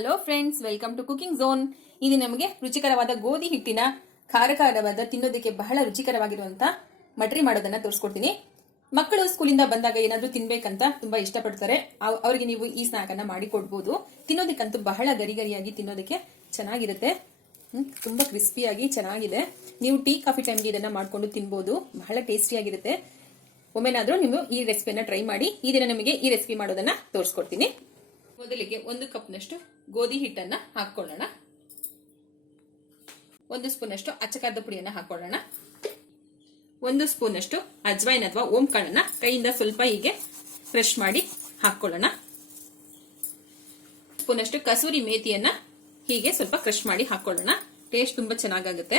Hello friends welcome to cooking zone ಇದು ನಮಗೆ ರುಚಿಕರವಾದ ಗೋಧಿ ಹಿಟ್ಟಿನ ಖಾರಕಾರವಾದ ತಿನ್ನೋದಕ್ಕೆ ಬಹಳ ರುಚಿಕರವಾಗಿರುವಂತ ಮಟ್ರಿ ಮಾಡೋದನ್ನ ತೋರಿಸ್ಕೊಡ್ತೀನಿ. ಮಕ್ಕಳು ಸ್ಕೂಲಿಂದ ಬಂದಾಗ ಏನಾದ್ರೂ ತಿನ್ಬೇಕಂತ ತುಂಬಾ ಇಷ್ಟಪಡ್ತಾರೆ. ಅವರಿಗೆ ನೀವು ಈ ಸ್ನಾಕ್ ಅನ್ನ ಮಾಡಿ ಕೊಡ್ಬೋದು. ತಿನ್ನೋದಕ್ಕಂತೂ ಬಹಳ ಗರಿ ಗರಿಯಾಗಿ ತಿನ್ನೋದಕ್ಕೆ ಚೆನ್ನಾಗಿರುತ್ತೆ. ತುಂಬಾ ತುಂಬಾ ಕ್ರಿಸ್ಪಿಯಾಗಿ ಚೆನ್ನಾಗಿದೆ. ನೀವು ಟೀ, ಕಾಫಿ ಟೈಮ್ಗೆ ಇದನ್ನ ಮಾಡ್ಕೊಂಡು ತಿನ್ಬೋದು. ಬಹಳ ಟೇಸ್ಟಿಯಾಗಿರುತ್ತೆ ಒಮ್ಮೆನಾದ್ರೂ ನೀವು ಈ ರೆಸಿಪಿಯನ್ನ ಟ್ರೈ ಮಾಡಿ, ಈ ದಿನ ನಿಮಗೆ ಈ ರೆಸಿಪಿ ಮಾಡೋದನ್ನ ತೋರಿಸ್ಕೊಡ್ತೀನಿ. ಮೊದಲಿಗೆ ಒಂದು ಕಪ್ನಷ್ಟು ಗೋಧಿ ಹಿಟ್ಟನ್ನ ಹಾಕ್ಕೊಳ್ಳೋಣ. ಒಂದು ಸ್ಪೂನ್ ಅಷ್ಟು ಅಚ್ಚಕಾರದ ಪುಡಿಯನ್ನ ಹಾಕೊಳ್ಳೋಣ ಒಂದು ಸ್ಪೂನ್ ಅಷ್ಟು ಅಜ್ವೈನ್ ಅಥವಾ ಓಂಕಾಳನ್ನ ಕೈಯಿಂದ ಸ್ವಲ್ಪ ಹೀಗೆ ಫ್ರೆಶ್ ಮಾಡಿ ಹಾಕ್ಕೊಳ್ಳೋಣ. ಸ್ಪೂನ್ ಅಷ್ಟು ಕಸೂರಿ ಮೇಥಿಯನ್ನು ಹೀಗೆ ಸ್ವಲ್ಪ ಕ್ರಶ್ ಮಾಡಿ ಹಾಕೊಳ್ಳೋಣ ಟೇಸ್ಟ್ ತುಂಬಾ ಚೆನ್ನಾಗಾಗುತ್ತೆ.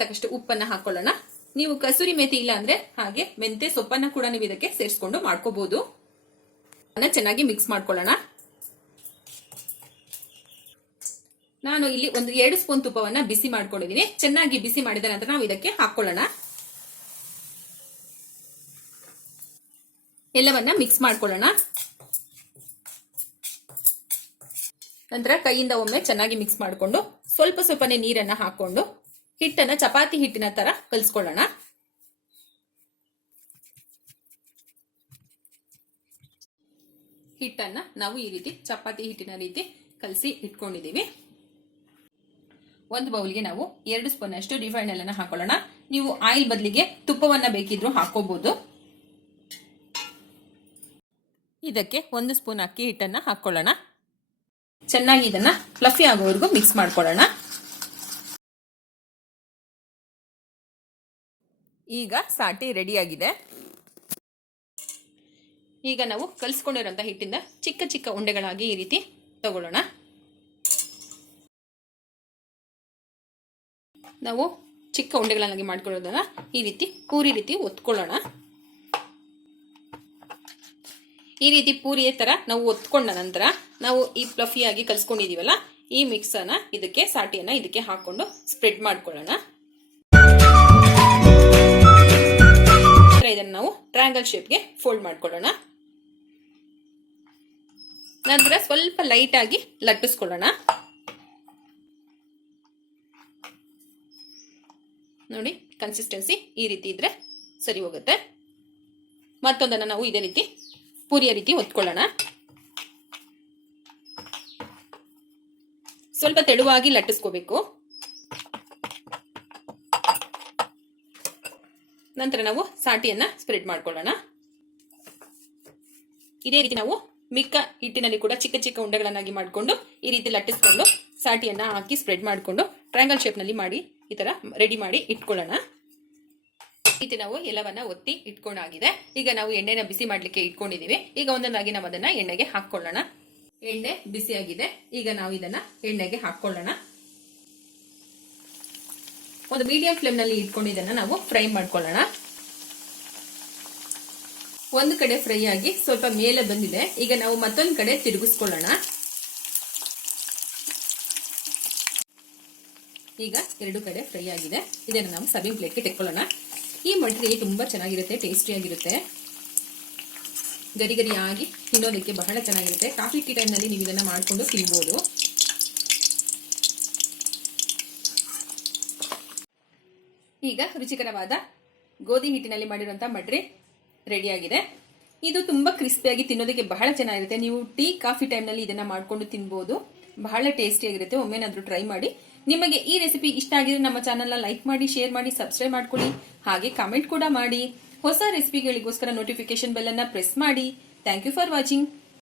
ತಕ್ಕಷ್ಟು ಉಪ್ಪನ್ನ ಹಾಕೊಳ್ಳೋಣ ನೀವು ಕಸೂರಿ ಮೇತಿ ಇಲ್ಲ ಅಂದ್ರೆ ಹಾಗೆ ಮೆಂತೆ ಸೊಪ್ಪನ್ನ ಕೂಡ ನೀವು ಇದಕ್ಕೆ ಸೇರಿಸ್ಕೊಂಡು ಮಾಡ್ಕೋಬಹುದು ಚೆನ್ನಾಗಿ ಮಿಕ್ಸ್ ಮಾಡ್ಕೊಳ್ಳೋಣ. ನಾನು ಇಲ್ಲಿ ಒಂದು ಎರಡು ಸ್ಪೂನ್ ತುಪ್ಪವನ್ನ ಬಿಸಿ ಮಾಡ್ಕೊಂಡಿದ್ದೀನಿ. ಚೆನ್ನಾಗಿ ಬಿಸಿ ಮಾಡಿದ ನಂತರ ನಾವು ಇದಕ್ಕೆ ಹಾಕೊಳ್ಳೋಣ ಎಲ್ಲವನ್ನ ಮಿಕ್ಸ್ ಮಾಡ್ಕೊಳ್ಳೋಣ. ನಂತರ ಕೈಯಿಂದ ಒಮ್ಮೆ ಚೆನ್ನಾಗಿ ಮಿಕ್ಸ್ ಮಾಡಿಕೊಂಡು ಸ್ವಲ್ಪ ಸ್ವಲ್ಪನೇ ನೀರನ್ನ ಹಾಕೊಂಡು ಹಿಟ್ಟನ್ನ ಚಪಾತಿ ಹಿಟ್ಟಿನ ತರ ಕಲಿಸ್ಕೊಳ್ಳೋಣ. ಹಿಟ್ಟನ್ನ ನಾವು ಈ ರೀತಿ ಚಪಾತಿ ಹಿಟ್ಟಿನ ರೀತಿ ಕಲಸಿ ಇಟ್ಕೊಂಡಿದ್ದೀವಿ. ಒಂದು ಬೌಲ್ಗೆ ನಾವು ಎರಡು ಸ್ಪೂನ್ ಅಷ್ಟು ರಿಫೈಂಡ್ ಅನ್ನ ಹಾಕೊಳ್ಳೋಣ. ನೀವು ಆಯಿಲ್ ಬದಲಿಗೆ ತುಪ್ಪವನ್ನ ಬೇಕಿದ್ರು ಹಾಕೋಬಹುದು ಇದಕ್ಕೆ ಒಂದು ಸ್ಪೂನ್ ಅಕ್ಕಿ ಹಿಟ್ಟನ್ನ ಹಾಕೊಳ್ಳೋಣ ಚೆನ್ನಾಗಿ ಇದನ್ನ ಫ್ಲಫಿ ಆಗೋವರೆಗೂ ಮಿಕ್ಸ್ ಮಾಡ್ಕೊಳ್ಳೋಣ. ಈಗ ಸಾಟಿ ರೆಡಿಯಾಗಿದೆ ಈಗ ನಾವು ಕಲಿಸ್ಕೊಂಡಿರೋಂಥ ಹಿಟ್ಟಿಂದ ಚಿಕ್ಕ ಚಿಕ್ಕ ಉಂಡೆಗಳಾಗಿ ಈ ರೀತಿ ತಗೊಳ್ಳೋಣ. ನಾವು ಚಿಕ್ಕ ಉಂಡೆಗಳನ್ನಾಗಿ ಮಾಡ್ಕೊಳ್ಳೋದನ್ನ ಈ ರೀತಿ ಪೂರಿ ರೀತಿ ಒತ್ಕೊಳ್ಳೋಣ. ಈ ರೀತಿ ಪೂರಿಯ ತರ ನಾವು ಒತ್ಕೊಂಡ ನಂತರ ನಾವು ಈ ಫ್ಲಫಿಯಾಗಿ ಕಲ್ಸ್ಕೊಂಡಿದೀವಲ್ಲ, ಈ ಮಿಕ್ಸ್ ಅನ್ನ ಇದಕ್ಕೆ ಸಾಟಿಯನ್ನ ಇದಕ್ಕೆ ಹಾಕೊಂಡು ಸ್ಪ್ರೆಡ್ ಮಾಡ್ಕೊಳ್ಳೋಣ. ಇದನ್ನು ನಾವು ಟ್ರಯಾಂಗಲ್ ಶೇಪ್ಗೆ ಫೋಲ್ಡ್ ಮಾಡ್ಕೊಳ್ಳೋಣ. ನಂತರ ಸ್ವಲ್ಪ ಲೈಟ್ ಆಗಿ ಲಟ್ಟಿಸ್ಕೊಳ್ಳೋಣ. ನೋಡಿ ಕನ್ಸಿಸ್ಟೆನ್ಸಿ ಈ ರೀತಿ ಇದ್ರೆ ಸರಿ ಹೋಗುತ್ತೆ. ಮತ್ತೊಂದನ್ನು ನಾವು ಇದೇ ರೀತಿ, ಪೂರಿಯ ರೀತಿ ಒತ್ಕೊಳ್ಳೋಣ. ಸ್ವಲ್ಪ ತೆಳುವಾಗಿ ಲಟ್ಟಿಸ್ಕೋಬೇಕು. ನಂತರ ನಾವು ಸಾಟಿಯನ್ನ ಸ್ಪ್ರೆಡ್ ಮಾಡ್ಕೊಳ್ಳೋಣ. ಇದೇ ರೀತಿ ನಾವು ಮಿಕ್ಕ ಹಿಟ್ಟಿನಲ್ಲಿ ಕೂಡ ಚಿಕ್ಕ ಚಿಕ್ಕ ಉಂಡೆಗಳನ್ನಾಗಿ ಮಾಡಿಕೊಂಡು ಈ ರೀತಿ ಲಟ್ಟಿಸ್ಕೊಂಡು ಸಾಟಿಯನ್ನ ಹಾಕಿ ಸ್ಪ್ರೆಡ್ ಮಾಡಿಕೊಂಡು ಟ್ರಯಾಂಗಲ್ ಶೇಪ್ನಲ್ಲಿ ಮಾಡಿ ಈ ತರ ರೆಡಿ ಮಾಡಿ ಇಟ್ಕೊಳ್ಳೋಣ. ಈ ರೀತಿ ನಾವು ಎಲ್ಲವನ್ನ ಒತ್ತಿ ಇಟ್ಕೊಂಡಾಗಿದೆ ಈಗ ನಾವು ಎಣ್ಣೆನ ಬಿಸಿ ಮಾಡ್ಲಿಕ್ಕೆ ಇಟ್ಕೊಂಡಿದೀವಿ. ಈಗ ಒಂದೊಂದಾಗಿ ನಾವು ಅದನ್ನ ಎಣ್ಣೆಗೆ ಹಾಕೊಳ್ಳೋಣ ಎಣ್ಣೆ ಬಿಸಿಯಾಗಿದೆ ಈಗ ನಾವು ಇದನ್ನ ಎಣ್ಣೆಗೆ ಹಾಕೊಳ್ಳೋಣ ಒಂದು ಮೀಡಿಯಂ ಫ್ಲೇಮ್ನಲ್ಲಿ ಇಟ್ಕೊಂಡು ನಾವು ಫ್ರೈ ಮಾಡ್ಕೊಳ್ಳೋಣ. ಒಂದು ಕಡೆ ಫ್ರೈ ಆಗಿ ಸ್ವಲ್ಪ ಮೇಲೆ ಬಂದಿದೆ. ಈಗ ನಾವು ಮತ್ತೊಂದು ಕಡೆ ತಿರುಗಿಸ್ಕೊಳ್ಳೋಣ. ಈಗ ಎರಡು ಕಡೆ ಫ್ರೈ ಆಗಿದೆ. ಇದನ್ನು ನಾವು ಸರ್ವಿಂಗ್ ಪ್ಲೇಟ್ಗೆ ತೆಕ್ಕೊಳ್ಳೋಣ. ಈ ಮಟ್ರಿ ತುಂಬಾ ಚೆನ್ನಾಗಿರುತ್ತೆ ಟೇಸ್ಟಿಯಾಗಿರುತ್ತೆ ಗರಿ ಗರಿಯಾಗಿ ತಿನ್ನೋದಕ್ಕೆ ಬಹಳ ಚೆನ್ನಾಗಿರುತ್ತೆ. ಕಾಫಿ ಟೀ ಟೈಮ್ನಲ್ಲಿ ನೀವು ಇದನ್ನ ಮಾಡಿಕೊಂಡು ತಿನ್ಬೋದು. ಈಗ ರುಚಿಕರವಾದ ಗೋಧಿ ಹಿಟ್ಟಿನಲ್ಲಿ ಮಾಡಿರುವಂತಹ ಮಟ್ರಿ ರೆಡಿಯಾಗಿದೆ. ಇದು ತುಂಬಾ ಕ್ರಿಸ್ಪಿಯಾಗಿ ತಿನ್ನೋದಕ್ಕೆ ಬಹಳ ಚೆನ್ನಾಗಿರುತ್ತೆ. ನೀವು ಟೀ, ಕಾಫಿ ಟೈಮ್ನಲ್ಲಿ ಇದನ್ನ ಮಾಡ್ಕೊಂಡು ತಿನ್ಬೋದು. ಬಹಳ ಟೇಸ್ಟಿಯಾಗಿರುತ್ತೆ ಒಮ್ಮೆನಾದ್ರೂ ಟ್ರೈ ಮಾಡಿ. ನಿಮಗೆ ಈ ರೆಸಿಪಿ ಇಷ್ಟ ಆಗಿದ್ರೆ ನಮ್ಮ ಚಾನಲ್ನ ಲೈಕ್ ಮಾಡಿ, ಶೇರ್ ಮಾಡಿ, ಸಬ್ಸ್ಕ್ರೈಬ್ ಮಾಡ್ಕೊಳ್ಳಿ. ಹಾಗೆ ಕಮೆಂಟ್ ಕೂಡ ಮಾಡಿ. ಹೊಸ ರೆಸಿಪಿಗಳಿಗೋಸ್ಕರ ನೋಟಿಫಿಕೇಶನ್ ಬೆಲ್ ಅನ್ನ ಪ್ರೆಸ್ ಮಾಡಿ. Thank you for watching